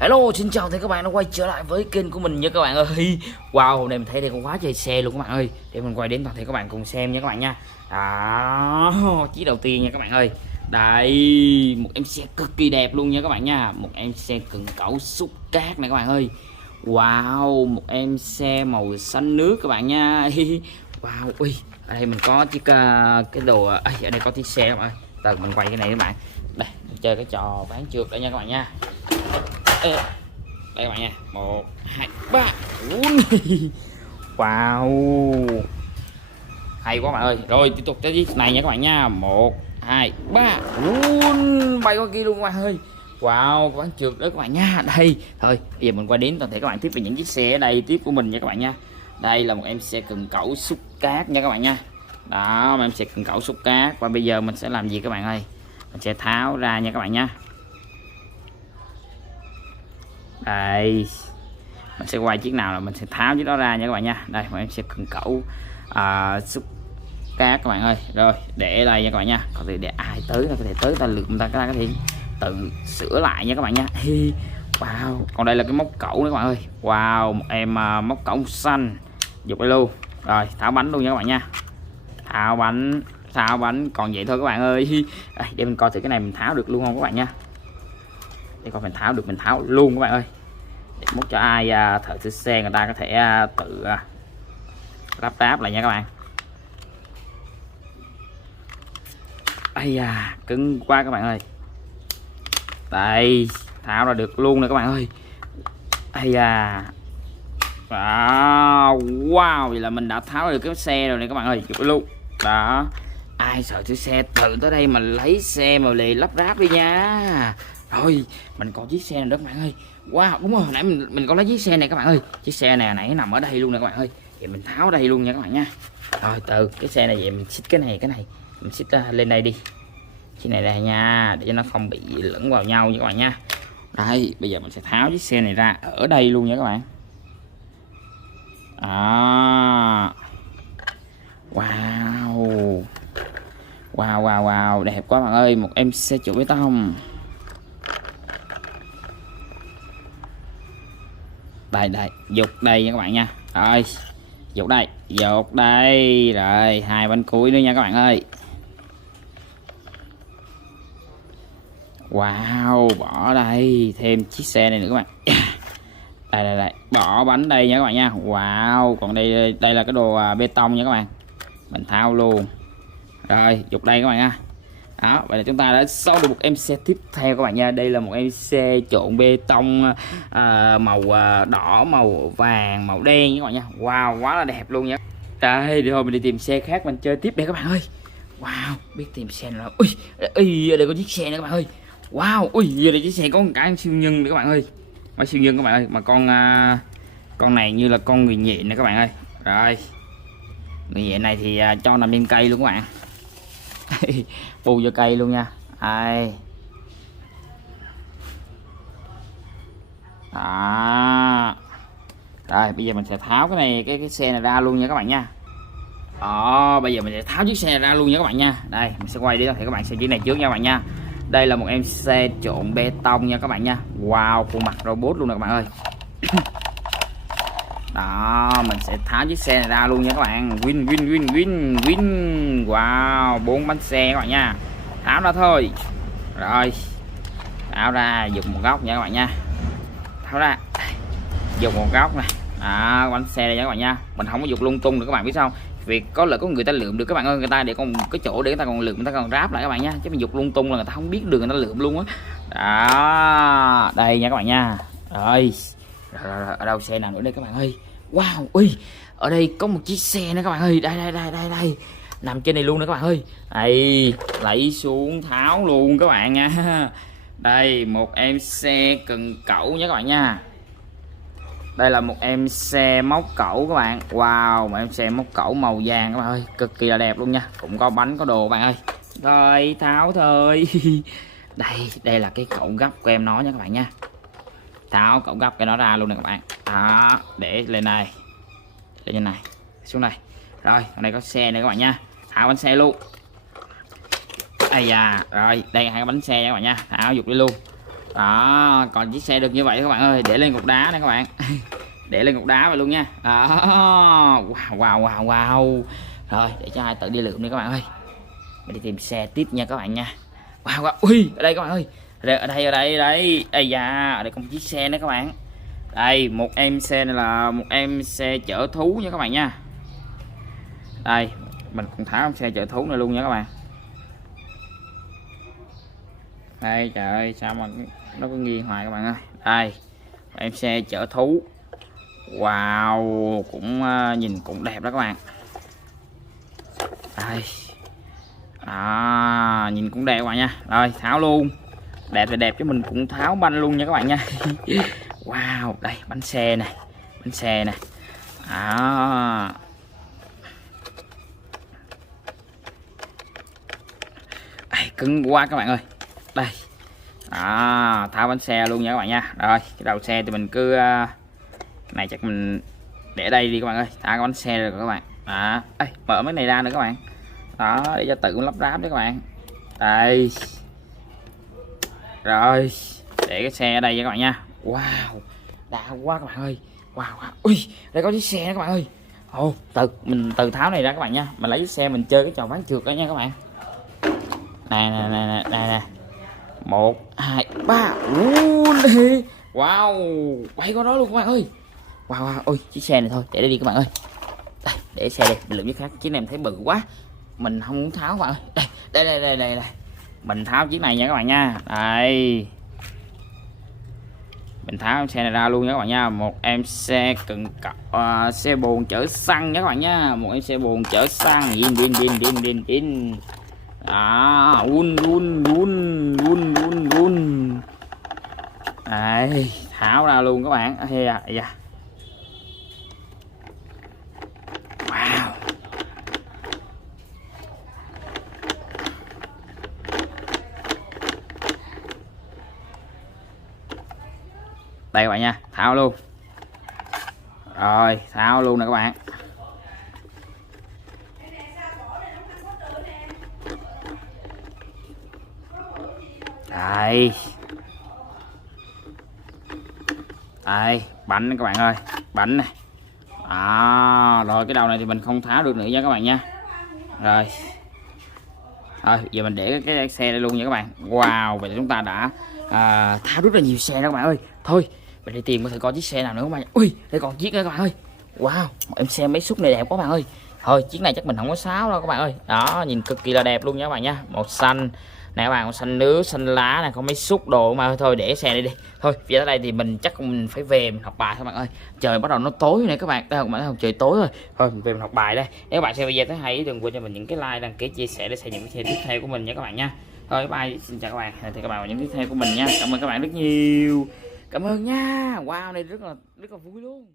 Hello, xin chào tất cả các bạn đã quay trở lại với kênh của mình nha các bạn ơi. Wow, hôm nay mình thấy đây có quá trời xe luôn các bạn ơi. Để mình quay đến toàn thể các bạn cùng xem nha các bạn nha. Đó, chiếc đầu tiên nha các bạn ơi. Đây, một em xe cực kỳ đẹp luôn nha các bạn nha. Một em xe cần cẩu xúc cát này các bạn ơi. Wow, một em xe màu xanh nước các bạn nha. Wow, ui, ở đây mình có chiếc cái đồ ở đây có chiếc xe các bạn ơi. Từ mình quay cái này các bạn. Đây, mình chơi cái trò ván trượt đây nha các bạn nha. Ê, đây các bạn nha, 1 2 3 wow, hay quá bạn ơi. Rồi tiếp tục tới chiếc này nha các bạn nha, 1 2 3 bay qua kia luôn các bạn ơi. Wow, quán trượt đó các bạn nha. Đây thôi, bây giờ mình quay đến toàn thể các bạn tiếp về những chiếc xe ở đây tiếp của mình nha các bạn nha. Đây là một em xe cần cẩu xúc cát nha các bạn nha. Đó, một em xe cần cẩu xúc cát. Và bây giờ mình sẽ làm gì các bạn ơi, mình sẽ tháo ra nha các bạn nha. Đây, mình sẽ quay chiếc nào là mình sẽ tháo chiếc đó ra nha các bạn nha. Đây, bọn em sẽ cần cẩu xúc cát các bạn ơi. Rồi để đây nha các bạn nha, có thể để ai tới có thể tới ta lượm ta có thể tự sửa lại nha các bạn nha. Wow, còn đây là cái móc cẩu nữa các bạn ơi. Wow, một em móc cẩu xanh dục đây luôn. Rồi tháo bánh luôn nha các bạn nha. Tháo bánh còn vậy thôi các bạn ơi. Đây, để mình coi thử cái này mình tháo được luôn không các bạn nha. Để coi mình tháo được, mình tháo luôn các bạn ơi, để mốt cho ai thợ sửa xe người ta có thể tự lắp ráp lại nha các bạn. Ây da, cứng quá các bạn ơi. Đây, tháo ra được luôn nè các bạn ơi. Ây da, wow, vậy là mình đã tháo được cái xe rồi nè các bạn ơi, chụp luôn đó. Ai sợ sửa xe tự tới đây mà lấy xe mà lì lắp ráp đi nha. Rồi mình còn chiếc xe này đó các bạn ơi. Wow, đúng rồi, hồi nãy mình có lấy chiếc xe này các bạn ơi. Chiếc xe này nãy nằm ở đây luôn nè các bạn ơi. Vậy mình tháo đây luôn nha các bạn nha. Rồi từ cái xe này vậy mình xích cái này mình xích lên đây đi. Chiếc này đây nha, để cho nó không bị lẫn vào nhau nha các bạn nha. Đây, bây giờ mình sẽ tháo chiếc xe này ra ở đây luôn nha các bạn. Wow, wow, đẹp quá bạn ơi. Một em xe trụ bê tông. Đây, dục đây nha các bạn nha. Rồi, dục đây. Rồi, hai bánh cuối nữa nha các bạn ơi. Wow, bỏ đây thêm chiếc xe này nữa các bạn. Đây, bỏ bánh đây nha các bạn nha. Wow, còn đây là cái đồ bê tông nha các bạn. Mình tháo luôn. Rồi, dục đây các bạn nha. Đó, vậy là chúng ta đã xong được một em xe tiếp theo các bạn nha. Đây là một em xe trộn bê tông màu đỏ, màu vàng, màu đen các bạn nha. Wow, quá là đẹp luôn nha. Đây, thôi mình đi tìm xe khác mình chơi tiếp đây các bạn ơi. Wow, biết tìm xe nào. Ui, ở đây có chiếc xe nữa các bạn ơi. Wow, ui, giờ đây chiếc xe có một cái siêu nhân nữa các bạn ơi. Mấy siêu nhân các bạn ơi, mà con này như là con người nhện nè các bạn ơi. Rồi, người nhện này thì cho nằm trên cây luôn các bạn. Bù vô cây luôn nha. Đây. Đó. Rồi bây giờ mình sẽ tháo cái này cái xe này ra luôn nha các bạn nha. Đó, bây giờ mình sẽ tháo chiếc xe này ra luôn nha các bạn nha. Đây, mình sẽ quay để thì các bạn xem chiếc này trước nha các bạn nha. Đây là một em xe trộn bê tông nha các bạn nha. Wow, khuôn mặt robot luôn nè các bạn ơi. Đó, mình sẽ tháo chiếc xe này ra luôn nha các bạn. Win. Wow, 4 bánh xe các bạn nha. Tháo ra thôi. Rồi, tháo ra, dùng một góc nha các bạn nha. Tháo ra, dùng một góc này. Bánh xe đây nha các bạn nha. Mình không có dục lung tung được các bạn biết sao? Việc có lợi có người ta lượm được các bạn ơi, người ta để còn cái chỗ để người ta còn lượm, người ta còn ráp lại các bạn nha. Chứ mình dục lung tung là người ta không biết được, người ta lượm luôn á. Đó, đây nha các bạn nha. Rồi, ở đâu xe nào nữa đây các bạn ơi. Wow, ui, ở đây có một chiếc xe nữa các bạn ơi. Đây, nằm trên này luôn nữa các bạn ơi. Đây, lấy xuống tháo luôn các bạn nha. Đây, một em xe cần cẩu nha các bạn nha. Đây là một em xe móc cẩu các bạn. Wow, một em xe móc cẩu màu vàng các bạn ơi, cực kỳ là đẹp luôn nha. Cũng có bánh có đồ các bạn ơi. Rồi, tháo thôi. Đây là cái cẩu gấp của em nó nha các bạn nha. Tháo cẩu gấp cái nó ra luôn nè các bạn. Đó, để lên này, lên trên này, xuống đây. Rồi, ở đây có xe này các bạn nha. Tháo bánh xe luôn. Ây da, rồi đây hai cái bánh xe nha các bạn nha. Tháo dục đi luôn. Đó, còn chiếc xe được như vậy các bạn ơi, để lên cục đá này các bạn. Để lên cục đá vậy luôn nha. Đó. Wow. Rồi để cho ai tự đi lượm đi các bạn ơi. Mình đi tìm xe tiếp nha các bạn nha. Wow. Ui, ở đây các bạn ơi. Ở đây. Ây da, ở đây có một chiếc xe nữa các bạn. Đây, một em xe này là một em xe chở thú nha các bạn nha. Đây, mình cũng tháo em xe chở thú này luôn nha các bạn. Đây trời ơi, sao mà nó có nghiêng hoài các bạn ơi. Đây, em xe chở thú. Wow, cũng nhìn cũng đẹp đó các bạn. Đây. Nhìn cũng đẹp các bạn nha. Rồi, tháo luôn. Đẹp thì đẹp chứ mình cũng tháo banh luôn nha các bạn nha. Wow, đây bánh xe này. Bánh xe này. Đây, cứng quá các bạn ơi. Đây. Tháo bánh xe luôn nha các bạn nha. Rồi, cái đầu xe thì mình cứ này chắc mình để đây đi các bạn ơi. Tháo cái bánh xe rồi các bạn. Mở mấy này ra nữa các bạn. Đó, để cho tự lắp ráp đấy các bạn. Đây. Rồi, để cái xe ở đây nha các bạn nha. Wow, đã quá các bạn ơi. Wow. Ui, đây có chiếc xe đó các bạn ơi. Mình từ tháo này ra các bạn nha. Mình lấy chiếc xe mình chơi cái trò ván trượt đó nha các bạn. Nè. 1 2 3. Wow, quay có đó luôn các bạn ơi. Wow. Ôi, chiếc xe này thôi, để đây đi các bạn ơi. Đây, để xe đây, mình lượm chiếc khác. Chiếc này mình thấy bự quá, mình không muốn tháo các bạn ơi. Đây. Mình tháo chiếc này nha các bạn nha. Đây, mình tháo em xe này ra luôn nha các bạn nha. Một em xe xe bồn chở xăng nha các bạn nha. Một em xe bồn chở xăng. Zin. Run. Đây, tháo ra luôn các bạn. Wow. Đây các bạn nha, tháo luôn. Rồi, tháo luôn nè các bạn. Đây, bánh các bạn ơi, bánh này. Rồi cái đầu này thì mình không tháo được nữa nha các bạn nha. Rồi, giờ mình để cái xe đây luôn nha các bạn. Wow, vậy chúng ta đã tháo rất là nhiều xe đó các bạn ơi. Thôi, mình đi tìm thử coi chiếc xe nào nữa các bạn. Ui, đây còn chiếc nữa các bạn ơi. Wow, em xe mấy xúc này đẹp quá các bạn ơi. Thôi, chiếc này chắc mình không có sáo đâu các bạn ơi. Đó, nhìn cực kỳ là đẹp luôn nha các bạn nha. Màu xanh nè các bạn, màu xanh nước, xanh lá này, có mấy xúc đồ mà thôi để xe đây đi. Thôi, phía đây thì mình chắc mình phải về mình học bài các bạn ơi. Trời bắt đầu nó tối này các bạn. Đây không phải trời tối rồi. Thôi mình về mình học bài đây. Nếu các bạn xem video thấy hay đừng quên cho mình những cái like, đăng ký, chia sẻ để xem những video tiếp theo của mình nha các bạn nha. Thôi bye, xin chào các bạn. Hẹn gặp các bạn vào những tiếp theo của mình nha. Cảm ơn các bạn rất nhiều. Cảm ơn nha. Wow, này rất là vui luôn.